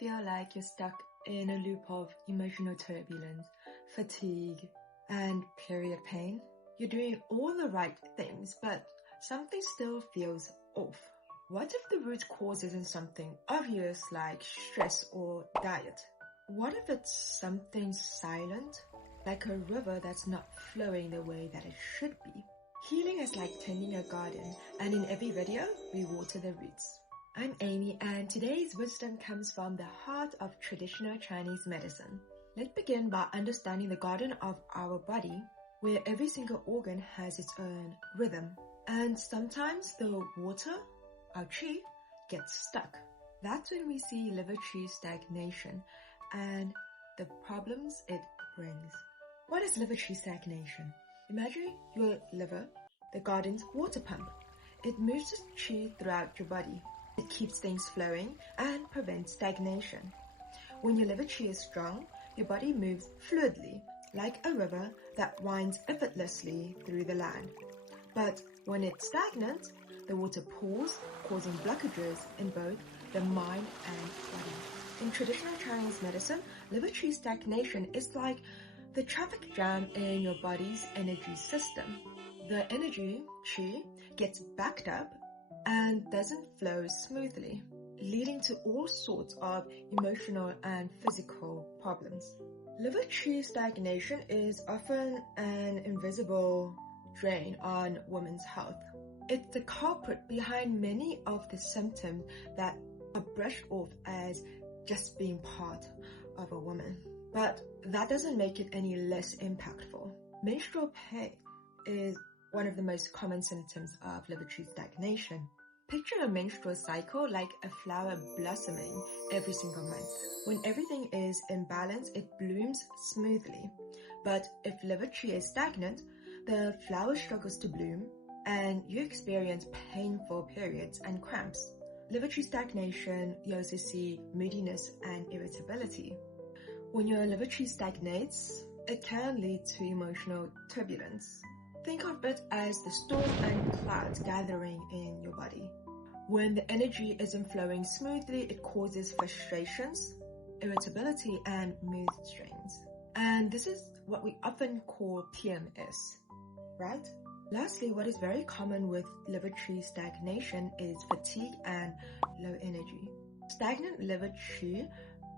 feel like you're stuck in a loop of emotional turbulence, fatigue, and period pain? You're doing all the right things, but something still feels off. What if the root cause isn't something obvious like stress or diet? What if it's something silent, like a river that's not flowing the way that it should be? Healing is like tending a garden, and in every video, we water the roots. I'm Amy, and today's wisdom comes from the heart of traditional Chinese medicine. Let's begin by understanding the garden of our body, where every single organ has its own rhythm. And sometimes the water, our qi, gets stuck. That's when we see liver qi stagnation and the problems it brings. What is liver qi stagnation? Imagine your liver, the garden's water pump. It moves the qi throughout your body. It keeps things flowing and prevents stagnation. When your liver qi is strong, your body moves fluidly, like a river that winds effortlessly through the land. But when it's stagnant, the water pools, causing blockages in both the mind and body. In traditional Chinese medicine, liver qi stagnation is like the traffic jam in your body's energy system. The energy, qi, gets backed up and doesn't flow smoothly, leading to all sorts of emotional and physical problems. Liver qi stagnation is often an invisible drain on women's health. It's the culprit behind many of the symptoms that are brushed off as just being part of a woman. But that doesn't make it any less impactful. Menstrual pain is one of the most common symptoms of liver qi stagnation. Picture a menstrual cycle like a flower blossoming every single month. When everything is in balance, it blooms smoothly. But if liver qi is stagnant, the flower struggles to bloom and you experience painful periods and cramps. Liver qi stagnation, you also see moodiness and irritability. When your liver qi stagnates, it can lead to emotional turbulence. Think of it as the storm and clouds gathering in your body. When the energy isn't flowing smoothly, it causes frustrations, irritability, and mood strains. And this is what we often call PMS, right? Lastly, what is very common with liver qi stagnation is fatigue and low energy. Stagnant liver qi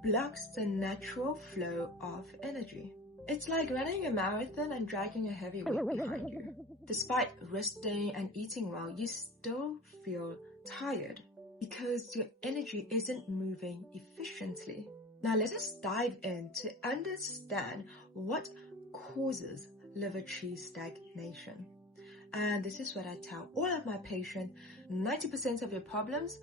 blocks the natural flow of energy. It's like running a marathon and dragging a heavy weight behind you. Despite resting and eating well, you still feel tired because your energy isn't moving efficiently. Now let us dive in to understand what causes liver qi stagnation. And this is what I tell all of my patients: 90% of your problems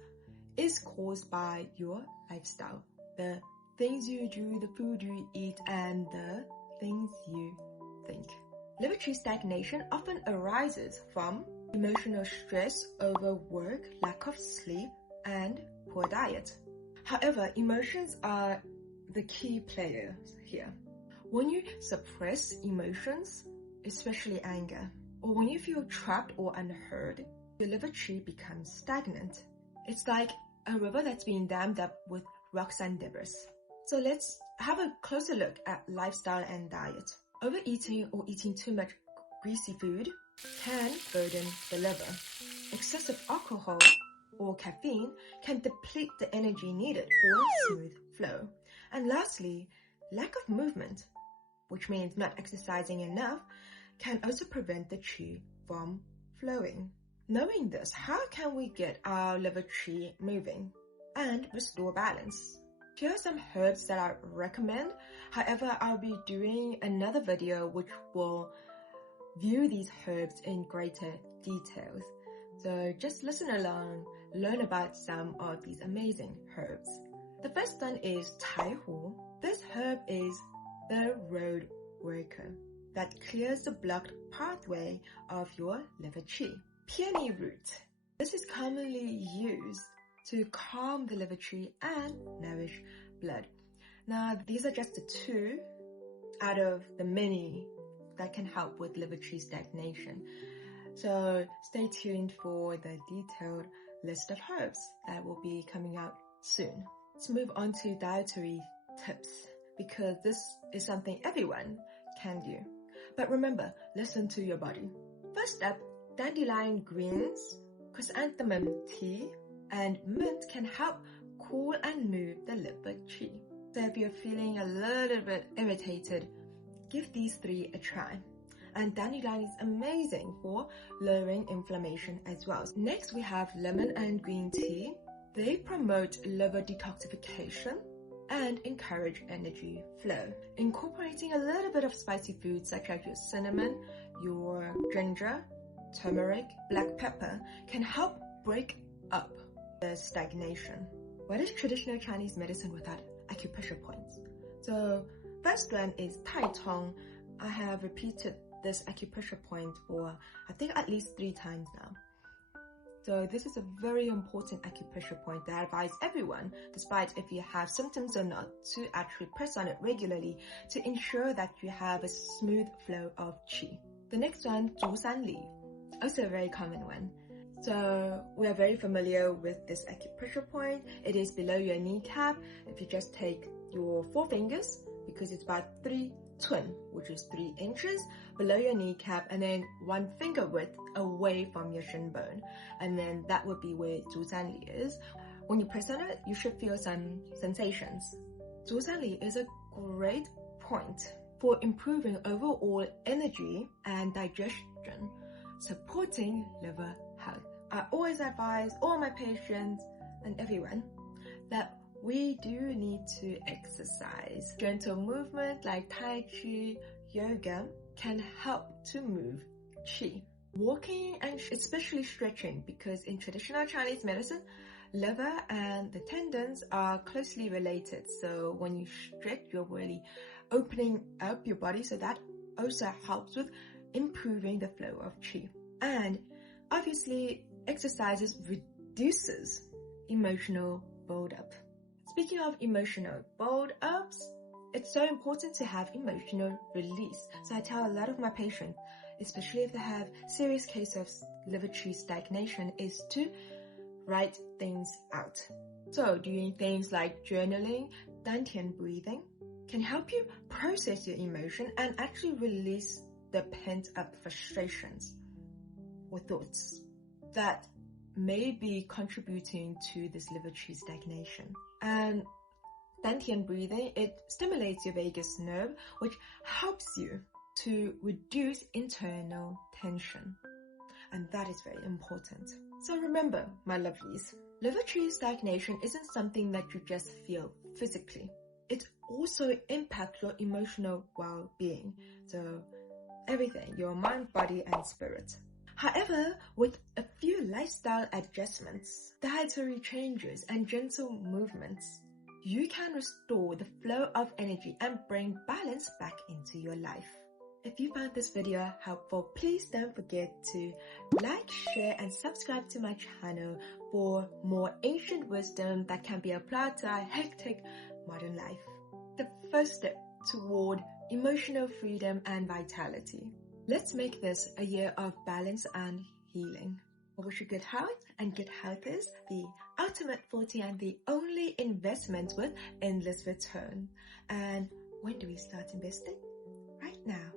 is caused by your lifestyle. The things you do, the food you eat, and the things you think. Liver qi stagnation often arises from emotional stress, overwork, lack of sleep, and poor diet. However, emotions are the key players here. When you suppress emotions, especially anger, or when you feel trapped or unheard, your liver qi becomes stagnant. It's like a river that's being dammed up with rocks and debris. So let's have a closer look at lifestyle and diet. Overeating or eating too much greasy food can burden the liver. Excessive alcohol or caffeine can deplete the energy needed for smooth flow. And lastly, lack of movement, which means not exercising enough, can also prevent the qi from flowing. Knowing this, how can we get our liver qi moving and restore balance? Here are some herbs that I recommend. However, I'll be doing another video which will view these herbs in greater details. So just listen along, learn about some of these amazing herbs. The first one is Tai Hu. This herb is the road worker that clears the blocked pathway of your liver qi. Peony root. This is commonly used to calm the liver qi and nourish blood. Now, these are just the two out of the many that can help with liver qi stagnation. So stay tuned for the detailed list of herbs that will be coming out soon. Let's move on to dietary tips, because this is something everyone can do. But remember, listen to your body. First up, dandelion greens, chrysanthemum tea, and mint can help cool and move the liver chi. So if you're feeling a little bit irritated, give these 3 a try. And dandelion is amazing for lowering inflammation as well. Next, we have lemon and green tea. They promote liver detoxification and encourage energy flow. Incorporating a little bit of spicy foods such as your cinnamon, your ginger, turmeric, black pepper can help break up the stagnation. What is traditional Chinese medicine without acupressure points? So first one is Tai Tong. I have repeated this acupressure point for I think at least 3 times now. So this is a very important acupressure point that I advise everyone, despite if you have symptoms or not, to actually press on it regularly to ensure that you have a smooth flow of qi. The next one, Zhu San Li, also a very common one. So we are very familiar with this acupressure point. It is below your kneecap. If you just take your 4 fingers, because it's about 3 twin, which is 3 inches below your kneecap, and then 1 finger width away from your shin bone, and then that would be where Zhu San Li is. When you press on it, you should feel some sensations. Zhu San Li is a great point for improving overall energy and digestion, supporting liver health. I always advise all my patients and everyone that we do need to exercise. Gentle movement like Tai Chi, yoga can help to move qi. Walking and especially stretching, because in traditional Chinese medicine, liver and the tendons are closely related. So when you stretch, you're really opening up your body, so that also helps with improving the flow of qi. And obviously, exercises reduces emotional build-up. Speaking of emotional build-ups, it's so important to have emotional release. So I tell a lot of my patients, especially if they have serious case of liver qi stagnation, is to write things out. So doing things like journaling, dantian breathing can help you process your emotion and actually release the pent-up frustrations or thoughts that may be contributing to this liver qi stagnation. And dantian breathing, it stimulates your vagus nerve, which helps you to reduce internal tension. And that is very important. So remember, my lovelies, liver qi stagnation isn't something that you just feel physically. It also impacts your emotional well-being. So everything, your mind, body, and spirit. However, with a few lifestyle adjustments, dietary changes, and gentle movements, you can restore the flow of energy and bring balance back into your life. If you found this video helpful, please don't forget to like, share, and subscribe to my channel for more ancient wisdom that can be applied to our hectic modern life. The first step toward emotional freedom and vitality. Let's make this a year of balance and healing. I wish you good health, and good health is the ultimate forte and the only investment with endless return. And when do we start investing? Right now.